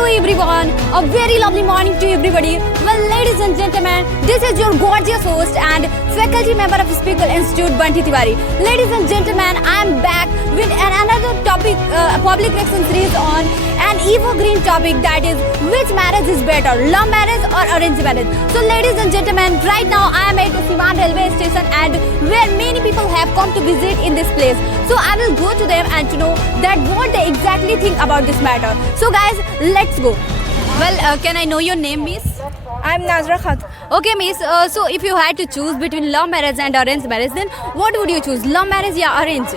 Hello everyone, a very lovely morning to everybody. Well, ladies and gentlemen, this is your gorgeous host and faculty member of Speaker Institute, Banti Tiwari. Ladies and gentlemen, I am back with another topic, public reaction series on an evergreen topic, that is which marriage is better, love marriage or arranged marriage. So ladies and gentlemen, right now I am at the Siman railway station and where many people have come to visit in this place. So I will go to them and to know that what they exactly think about this matter. So guys, let's go. Well, can I know your name, miss? I'm Nazra Khat. Okay, miss. So if you had to choose between love marriage and arranged marriage, then what would you choose, love marriage or arranged?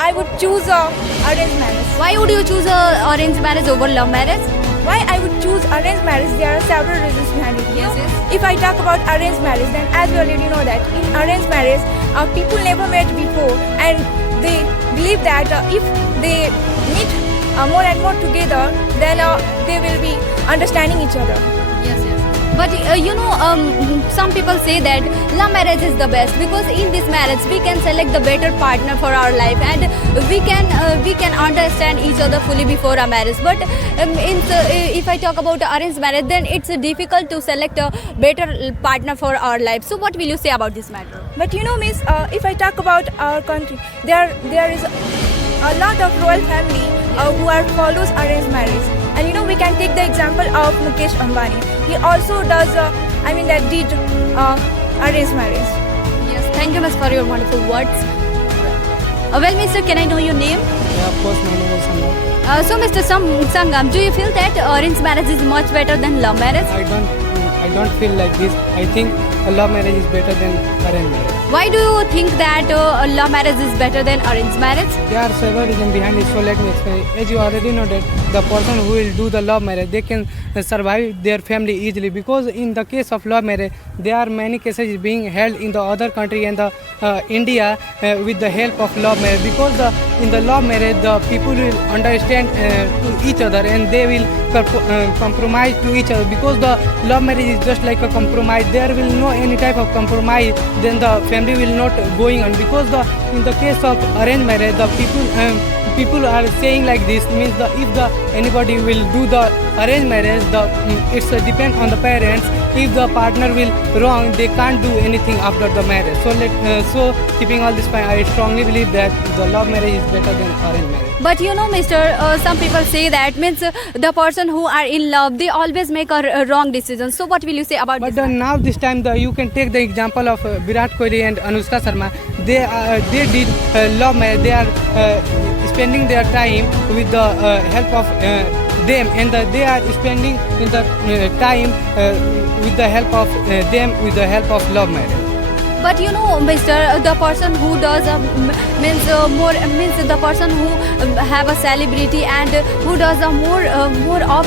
I would choose arranged marriage. Why would you choose arranged marriage over love marriage? Why I would choose arranged marriage? There are several reasons behind it. Yes, yes. If I talk about arranged marriage, then as we already know that in arranged marriage, people never met before, and they believe that if they meet more and more together, then they will be understanding each other. Yes, yes. But some people say that love marriage is the best because in this marriage we can select the better partner for our life and we can understand each other fully before a marriage. But if I talk about arranged marriage, then it's difficult to select a better partner for our life. So what will you say about this matter? But miss, if I talk about our country, there is a lot of royal family who follows arranged marriage. And we can take the example of Mukesh Ambani. He also does, did arranged marriage. Yes, thank you miss for your wonderful words. Well, mister, can I know your name? Yeah, of course, my name is Sangam. So Mr. Sangam, do you feel that arranged marriage is much better than love marriage? I don't feel like this. I think a love marriage is better than arranged marriage. Why do you think that love marriage is better than arranged marriage? There are several reasons behind it, so let me explain. As you already know that the person who will do the love marriage, they can survive their family easily, because in the case of love marriage, there are many cases being held in the other country and the India with the help of love marriage, because in the love marriage the people will understand to each other and they will compromise to each other, because the love marriage is just like a compromise. There will no any type of compromise, then the family will not going on, because in the case of arranged marriage, the people are saying like this, means if anybody will do the arranged marriage, it's depend on the parents. If the partner will wrong, they can't do anything after the marriage. So keeping all this point, I strongly believe that the love marriage is better than arranged marriage. But mister, some people say that means the person who are in love, they always make a wrong decision. So what will you say about but this? Now this time you can take the example of Virat Kohli and Anushka Sharma. They did love marriage. They are spending their time with the help of them, and they are spending the time with the help of them with the help of love marriage. But mister, the person who does means the person who have a celebrity and who does a more off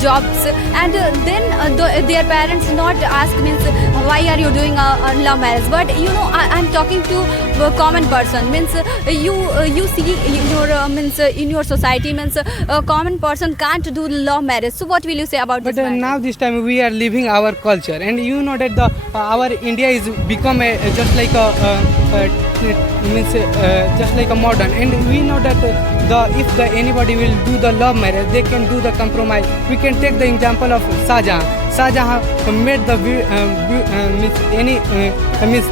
jobs, and then their parents not ask, means why are you doing a love marriage? But I'm talking to a common person, means you see in your society, means a common person can't do love marriage. So what will you say about this But matter? now this time we are living our culture, and that our India is become just like a modern, and we know that if anybody will do the love marriage, they can do the compromise. We can take the example of Shah Jahan made the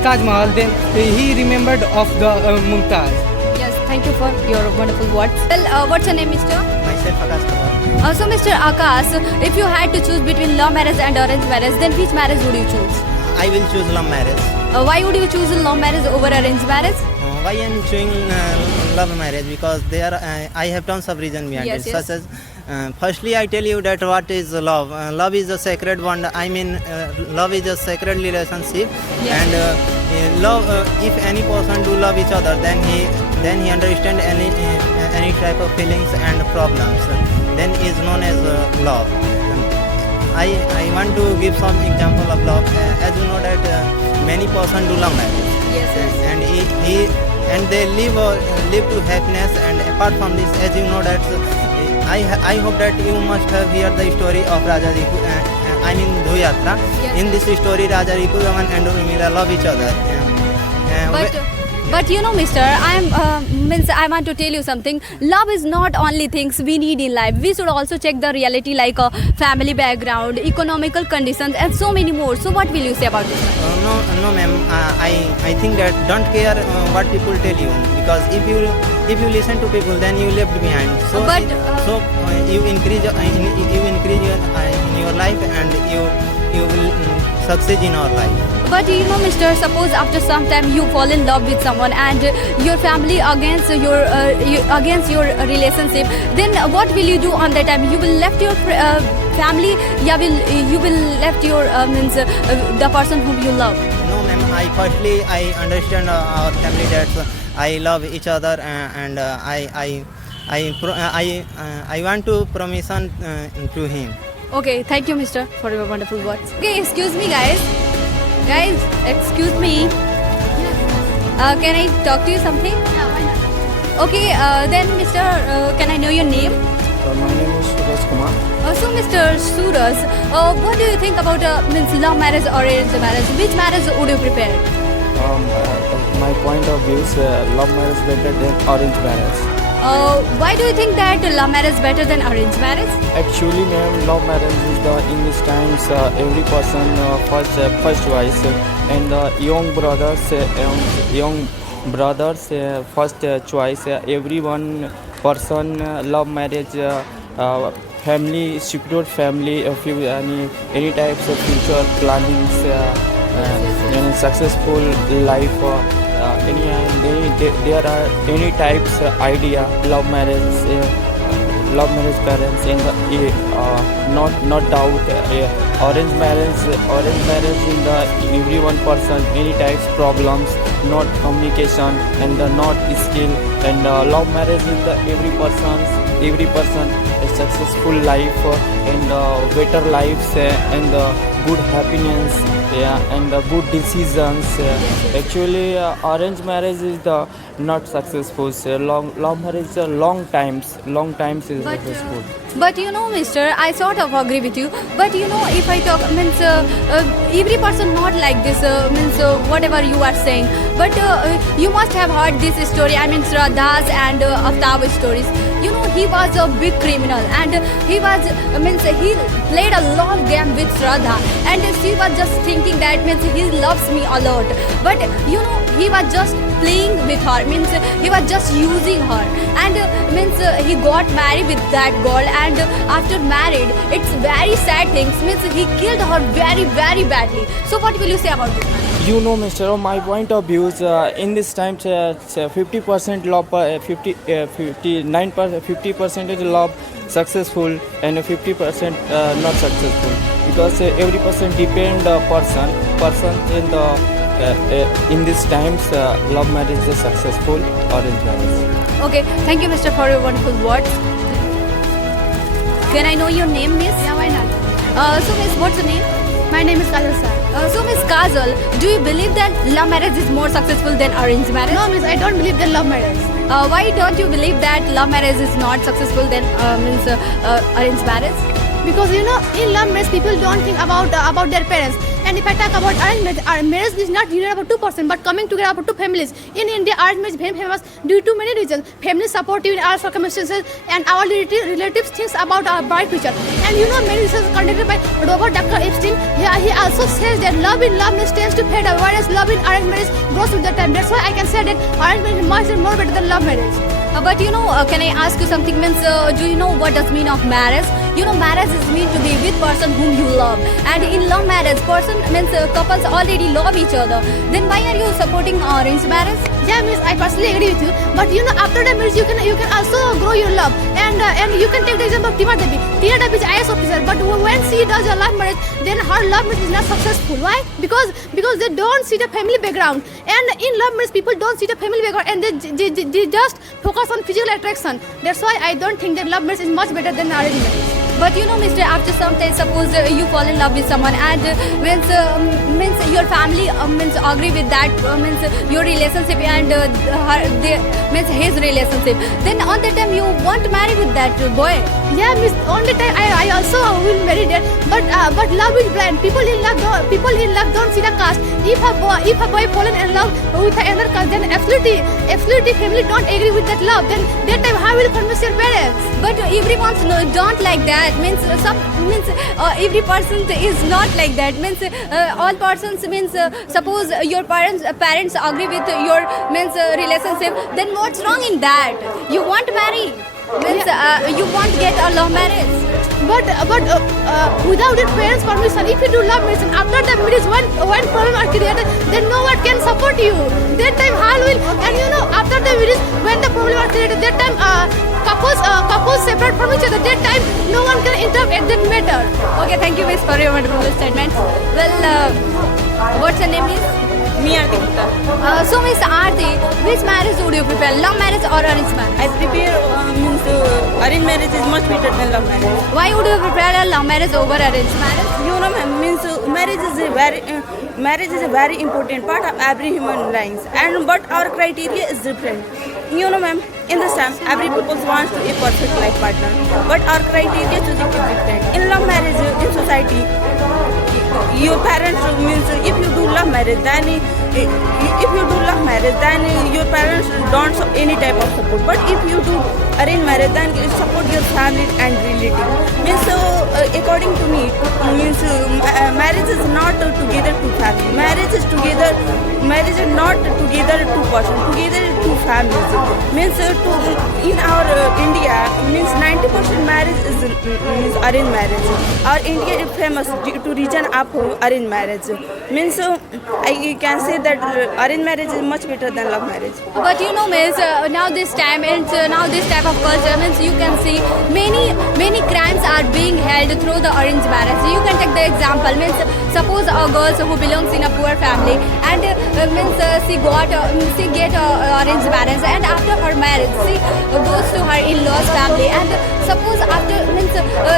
Taj Mahal, then he remembered of the Mumtaz. Yes, thank you for your wonderful words. Well, what's your name, mister? Myself Akash Kumar. So Mr. Akash, if you had to choose between love marriage and arranged marriage, then which marriage would you choose? I will choose love marriage. Why would you choose love marriage over arranged marriage? Why I am choosing love marriage? Because there I have tons of reasons behind Yes, it. yes. Such as firstly, I tell you that what is love. Love is a sacred bond. Love is a sacred relationship. Yes. And love. If any person do love each other, then he understand any type of feelings and problems. Then is known as love. I want to give some example of love. As you know that many person do love marriage. Yes, And and they live to happiness. And apart from this, as you know that I hope that you must have heard the story of Raja Ripu. Dhuyatra. Yes. In this story, Raja Ripu and Urmila love each other. But But you know, Mister, I want to tell you something. Love is not only things we need in life. We should also check the reality like family background, economical conditions, and so many more. So, what will you say about this? No, ma'am. I think that don't care what people tell you, because if you listen to people, then you left behind. So But, you increase in your life, and you will succeed in our life. But you know, Mister, suppose after some time you fall in love with someone and your family against your relationship, then what will you do on that time? You will left your family, you will left your the person whom you love. No, ma'am. I understand our family that I love each other, and I want to permission to him. Okay, thank you, Mister, for your wonderful words. Okay, excuse me, guys. Guys, excuse me. Can I talk to you something? Yeah, why not? Okay, then, Mister, can I know your name? My name is Suraj Kumar. So, Mr. Suraj, what do you think about love marriage or arranged marriage? Which marriage would you prefer? My point of view is love marriage better than arranged marriage. Why do you think that love marriage better than arranged marriage? Actually, ma'am, love marriage is the in these times every person first choice, and young brothers first choice. Everyone person love marriage. Family, secure family, any types of future plannings, any successful life. There are any types idea love marriage parents, and not doubt orange marriage in the everyone person any types problems, not communication and not skill, and love marriage is the every person a successful life and better lives and good happiness, and good decisions. Actually, arranged marriage is the not successful. Love marriage is long times is But, successful. But you know, Mister, I sort of agree with you. But you know, if I talk, every person not like this, whatever you are saying. But you must have heard this story. I mean, Shraddha's and Aftab's stories. You know, he was a big criminal, and he played a love game with Shraddha, and she was just thinking that he loves me a lot. But you know, he was just playing with her, he was just using her, and he got married with that girl, and after married, it's very sad things. He killed her very, very badly. So what will you say about this? You know, Mr. My point of view is in this time 50% love, 50% is love successful and 50% not successful, because every person depend person in the in these times love marriage is successful or arranged marriage. Okay, thank you, Mister, for your wonderful words. Can I know your name, Miss? Yeah, why not? So, Miss, what's your name? My name is Kajal sir. So, Miss Kajal, do you believe that love marriage is more successful than arranged marriage? No, miss, I don't believe in love marriage. Why don't you believe that love marriage is not successful than arranged marriage? Because you know, in love marriage, people don't think about their parents. And if I talk about arranged marriage, our marriage is not united about two person, but coming together about two families. In India, arranged marriage is very famous due to many reasons. Family supportive in our circumstances, and our relatives thinks about our bright future. And you know, many research conducted by Robert Dr. Epstein. He also says that love in love marriage tends to fade away, whereas love in arranged marriage grows with the time. That's why I can say that arranged marriage is much more better than love marriage. But you know, can I ask you something? Do you know what does mean of marriage? You know, marriage is mean to be with person whom you love. And in love marriage, couples already love each other. Then why are you supporting arranged marriage? Yeah, miss, I personally agree with you. But you know, after the marriage, you can also grow your love. And you can take the example of Tima Devi. Tina Devi is IAS officer, but when she does a love marriage, then her love marriage is not successful. Why? Because they don't see the family background. And in love marriage, people don't see the family background, and they just focus on physical attraction. That's why I don't think that love marriage is much better than arranged marriage. But you know, Mr. After some time, suppose you fall in love with someone and means your family means agree with that means your relationship and means his relationship. Then on that time you want to marry with that boy. Yeah, miss. On the time I also will marry that. But love is blind. People in love don't see the caste. If a boy fallen in love with another caste, then absolutely family don't agree with that love. Then that time how will convince your parents? But everyone don't like that. Means every person is not like that. Means all persons means suppose your parents agree with your means relationship. Then what's wrong in that? You want to marry. Means you want to get a love marriage. But without your parents' permission, if you do love marriage, after the marriage, one problem are created, then no one can support you. That time how will, and you know, after the marriage, when the problem are created, that time couples separate from each other. That time no one can interrupt at that matter. Okay, thank you, Miss, for your wonderful statement. Well, what's your name, Miss? So, Miss Aarti, which marriage would you prefer, love marriage or arranged marriage? I prepare arranged marriage is much better than love marriage. Why would you prefer a love marriage over arranged marriage? You know, ma'am, means marriage is a very important part of every human life, but our criteria is different. You know, ma'am, in this time, every people wants to a perfect life partner, but our criteria is different. In love marriage, in society, your parents means if you do love marriage, then your parents don't any type of support. But if you do arranged marriage, then you support your family and relative. Means according to me, means marriage is not together two family. Marriage is not together two person. Together two families. Means in our India, means 90% marriage is means arranged marriage. Our India is famous due to region of arranged marriage. Means I can say that arranged marriage is much better than love marriage. But you know, Miss, now this time and now this type of culture means you can see many crimes are being held through the arranged marriage. You can take the example, means suppose a girl who belongs in a poor family and means she get arranged marriage, and after her marriage she goes to her in-laws family, and suppose after means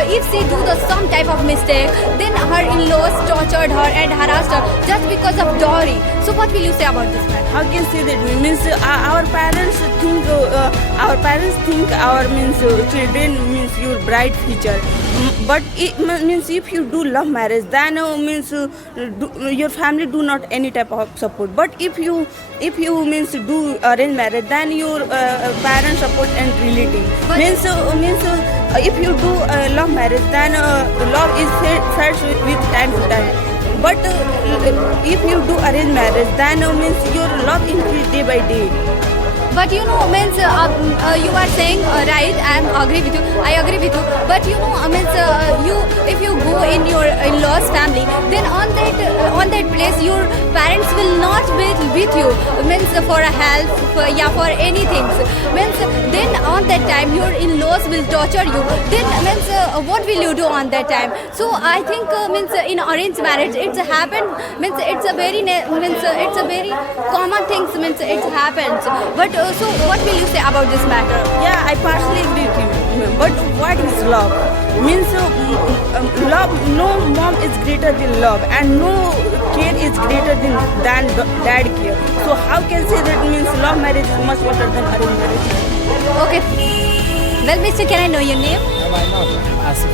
if she do some type of mistake, then her in-laws tortured her and harassed her just because of dowry. So what will you say about this matter? How can say that? Means our parents think our means children means your bright future. But it means if you do love marriage, then means your family do not any type of support. But if you means do arranged marriage, then your parents support and relative. But Means if you do love marriage, then love is felt with time to time. But if you do arranged marriage, then means your love increase day by day. But you know, means you are saying right. I agree with you. But you know, means if you go in your in-laws family, then on that place your parents will not be with you. Means for a help, for anything. Means then on that time your in-laws will torture you. Then means what will you do on that time? So I think means in arranged marriage it's happened. Means it's a very it's a very common thing. Means it happens. But so what will you say about this matter? Yeah, I partially agree with you. But what is love? Means love, no mom is greater than love, and no care is greater than dad care. So how can say that means love marriage is much better than arranged marriage? Okay. Well, Mister, can I know your name? Why not? Asif.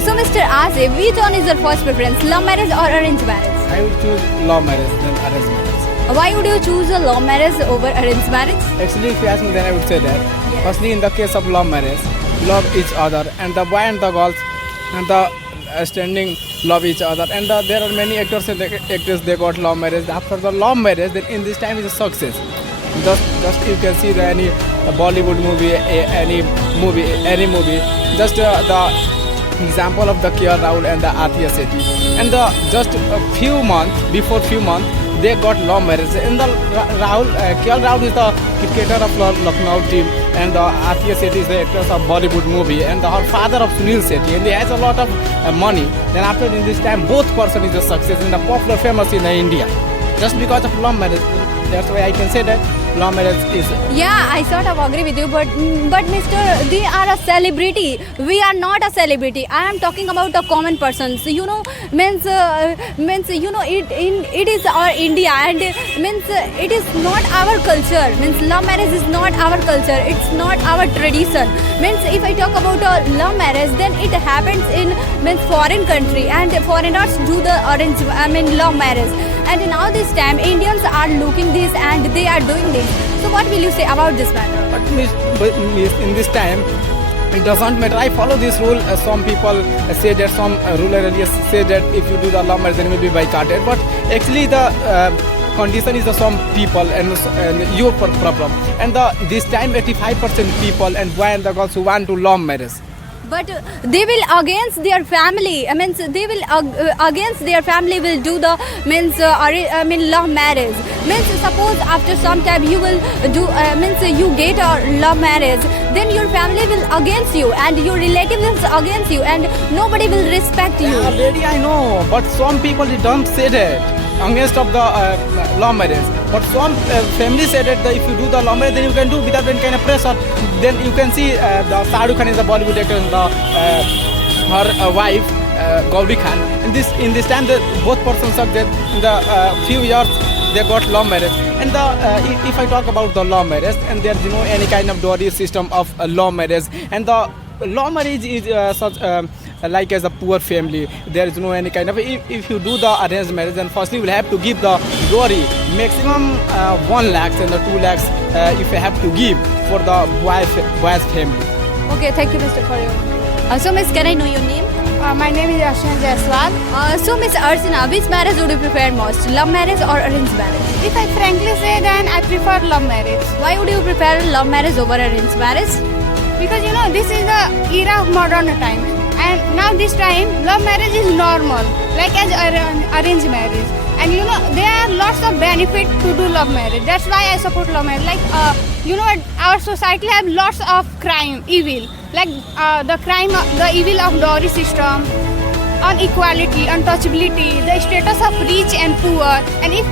So, Mr. Asif, which one is your first preference, love marriage or arranged marriage? I would choose love marriage than arranged marriage. Why would you choose a love marriage over arranged marriage? Actually, if you ask me, then I would say that. Firstly, in the case of love marriage, love each other, and the boy and the girls and the standing love each other, and there are many actors and actresses they got love marriage. After the love marriage, then in this time is a success. Just you can see any Bollywood movie, any movie. Just the example of the K.R. Rahul and the Atiya Sethi, and just few months, they got love marriage. And the K.R. Rahul is the cricketer of Lucknow team, and Atiya Sethi is the actress of Bollywood movie, and her father of Sunil Sethi, and he has a lot of money. Then after in this time, both person is a success and a popular famous in India, just because of love marriage. That's why I can say that love marriage is. Yeah, I sort of agree with you, but Mister, they are a celebrity. We are not a celebrity. I am talking about the common persons. You know, means you know it is our India, and means it is not our culture. Means love marriage is not our culture. It's not our tradition. Means if I talk about love marriage, then it happens in means foreign country, and foreigners do the love marriage. And now this time Indians are looking this and they are doing this. So what will you say about this matter? But in this time, it doesn't matter. I follow this rule. Some people say that, some rural areas say that if you do the love marriage, then it will be boycotted. But actually, the condition is the some people and your problem. And this time, 85% people and boy and the girls who want to love marriage. But they will against their family. I mean, they will against their family will do the love marriage. Means suppose after some time you will do you get a love marriage, then your family will against you and your relatives will against you and nobody will respect you. Yeah, already I know, but some people they don't say that against of the love marriage. But some families say that if you do the love marriage, then you can do without any kind of pressure. Then you can see the Shah Rukh Khan is a Bollywood actor, and her wife Gauri Khan. In this time, both persons are that in the few years they got love marriage. And if I talk about the love marriage, and there's no any kind of dowry system of love marriage, and the love marriage is such like as a poor family. There is no any kind of, if you do the arranged marriage, then firstly you will have to give the dowry maximum 1 lakh and the 2 lakhs if you have to give for the boy's family. Okay, thank you, Mr. for your. So, Miss, can I know your name? My name is Ashna Jaiswal. So, Miss Arsina, which marriage would you prefer most, love marriage or arranged marriage? If I frankly say, then I prefer love marriage. Why would you prefer love marriage over arranged marriage? Because you know, this is the era of modern times. And now this time, love marriage is normal, like as arranged marriage. And you know, there are lots of benefits to do love marriage. That's why I support love marriage. Like, you know what, our society have lots of crime, evil. Like the evil of dowry system, inequality, untouchability, the status of rich and poor. And if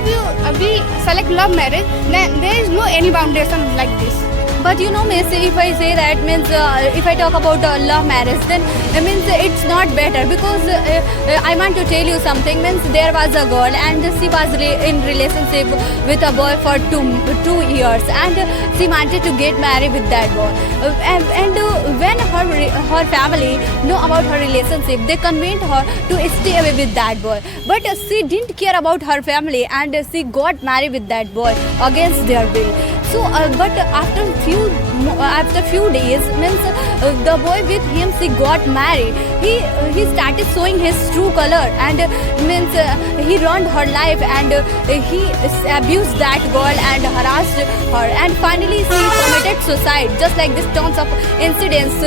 we select love marriage, then there is no any foundation like this. But you know, Miss, if I say that means if I talk about love marriage, then means it's not better because I want to tell you something. Means there was a girl and she was in relationship with a boy for 2 years and she wanted to get married with that boy. And when her family know about her relationship, they convinced her to stay away with that boy. But she didn't care about her family and she got married with that boy against their will. So, but after few days, means the boy with him she got married. He started showing his true color and means he ruined her life and he abused that girl and harassed her. And finally, she committed suicide. Just like this, tons of incidents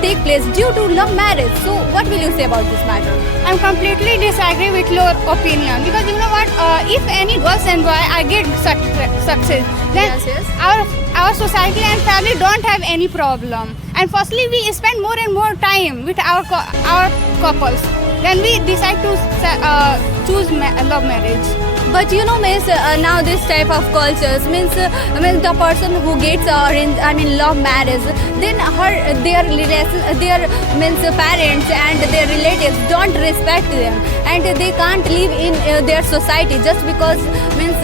take place due to love marriage. So, what will you say about this matter? I'm completely disagree with your opinion because you know what? If any girls and boy I get success, then our society and family don't have any problem. And firstly, we spend more and more time with our couples. Then we decide to choose love marriage. But you know, Miss, now this type of cultures means the person who gets love marriage, then their parents and their relatives don't respect them and they can't live in their society just because means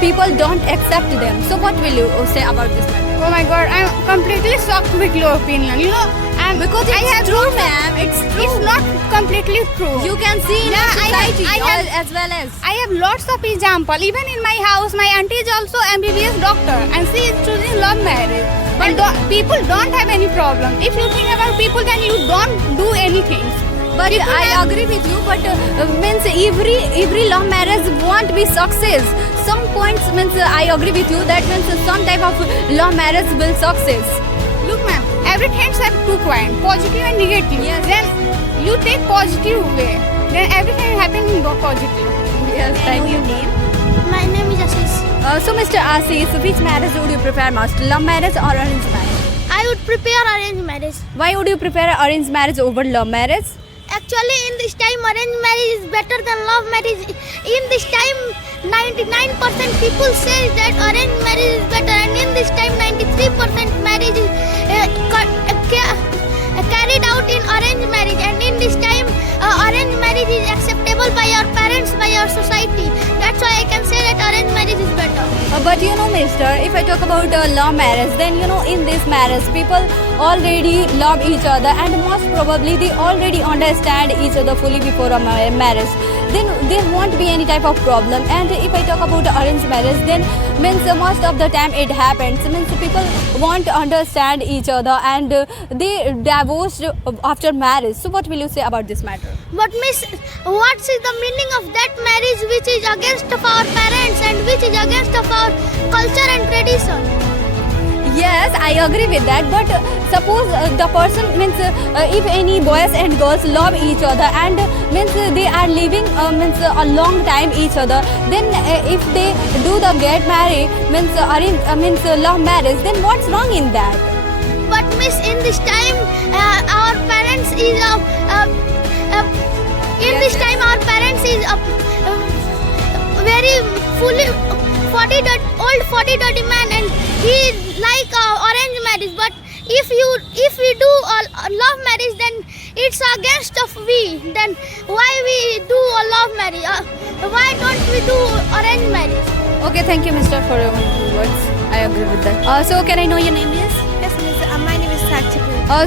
people don't accept them. So what will you say about this matter? Oh my God, I'm completely shocked with your opinion. You know, because it's true, ma'am. It's true. It's not completely true. You can see in our society as well as. I have lots of examples. Even in my house, my auntie is also MBBS doctor and she is choosing love marriage. But people don't have any problem. If you think about people, then you don't do anything. But I agree with you. But means every love marriage won't be success. Some points means I agree with you that means some type of love marriage will success. Look, ma'am, everything have two coins, positive and negative. Yes. Then you take positive way, then everything happen in positive. Yes, thank you. Name? My name is Ashish. So, Mr. Ashish, which marriage would you prefer most, love marriage or arranged marriage? I would prepare arranged marriage. Why would you prefer arranged marriage over love marriage? Actually, in this time, arranged marriage is better than love marriage. In this time, 99% people say that arranged marriage is better, and in this time 93% marriage is carried out in arranged marriage, and in this time arranged marriage is acceptable by our parents, by our society. That's why I can say that arranged marriage is better. But you know, mister, if I talk about love marriage, then you know, in this marriage, people already love each other, and most probably they already understand each other fully before a marriage. Then there won't be any type of problem. And if I talk about arranged marriage, then means most of the time it happens. Means people won't understand each other, and they divorced after marriage. So what will you say about this matter? But miss, what is the meaning of that marriage which is against of our parents and which is against of our culture and tradition? Yes, I agree with that. But suppose the person means if any boys and girls love each other, and means they are living means a long time each other, then if they do the get married means means love marriage, then what's wrong in that? But miss, in this time our parents is in this time our parents is very fully 40-30 man, and he like arranged marriage. But if we do love marriage, then it's against of we. Then why we do a love marriage? Why don't we do arranged marriage? Okay, thank you, mister, for your words. I agree with that. So can I know your name, is? Yes, miss. My name is Sakshi.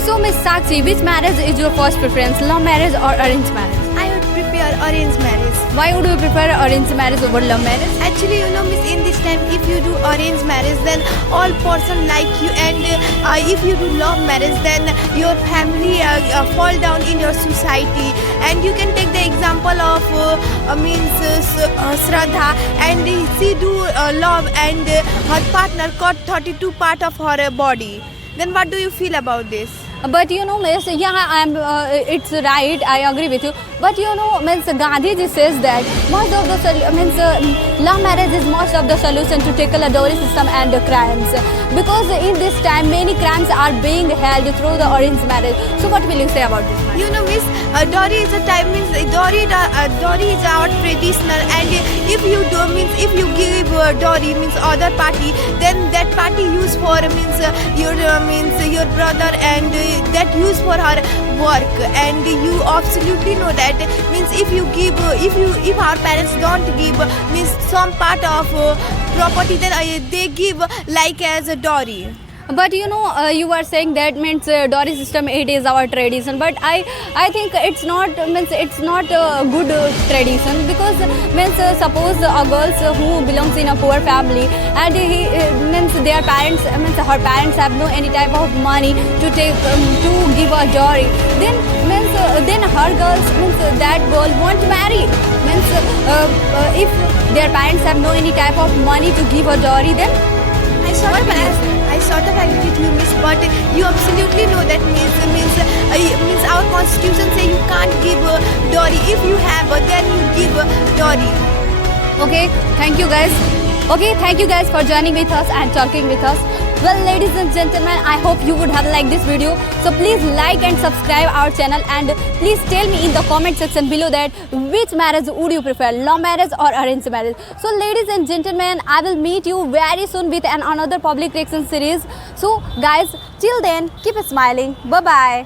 So Miss Sakshi, which marriage is your first preference, love marriage or arranged marriage? I would prefer arranged marriage. Why would you prefer arranged marriage over love marriage? Actually, you know, miss, in this time, if you do arranged marriage, then all person like you, and if you do love marriage, then your family fall down in your society. And you can take the example of Shraddha, and she do love, and her partner cut 32 part of her body. Then what do you feel about this? But you know, miss, yeah, it's right, I agree with you. But you know, means Gandhi ji says that most of the love marriage is most of the solution to tackle a dowry system and crimes. Because in this time, many crimes are being held through the arranged marriage. So what will you say about this? You know, miss, dowry is a time, means dowry is our traditional, and if you do, means if you give dowry, means other party, then that party use for your brother, and that use for her work. And you absolutely know that, means if our parents don't give means some part of property, then they give like as a dowry. But you know, you are saying that means dowry system, it is our tradition. But I think it's not a good tradition, because means suppose a girl who belongs in a poor family, and he means their parents means her parents have no any type of money to take to give a dowry. Then means then her girls means that girl won't marry. Means if their parents have no any type of money to give a dowry, then I sort of agree with you, miss, but you absolutely know that means our constitution say you can't give dowry. If you have, then you give dowry. okay, thank you guys. Okay, thank you guys for joining with us and talking with us. Well, ladies and gentlemen, I hope you would have liked this video. So please like and subscribe our channel, and please tell me in the comment section below that which marriage would you prefer, love marriage or arranged marriage. So ladies and gentlemen, I will meet you very soon with another public reaction series. So guys, till then, keep smiling. Bye bye.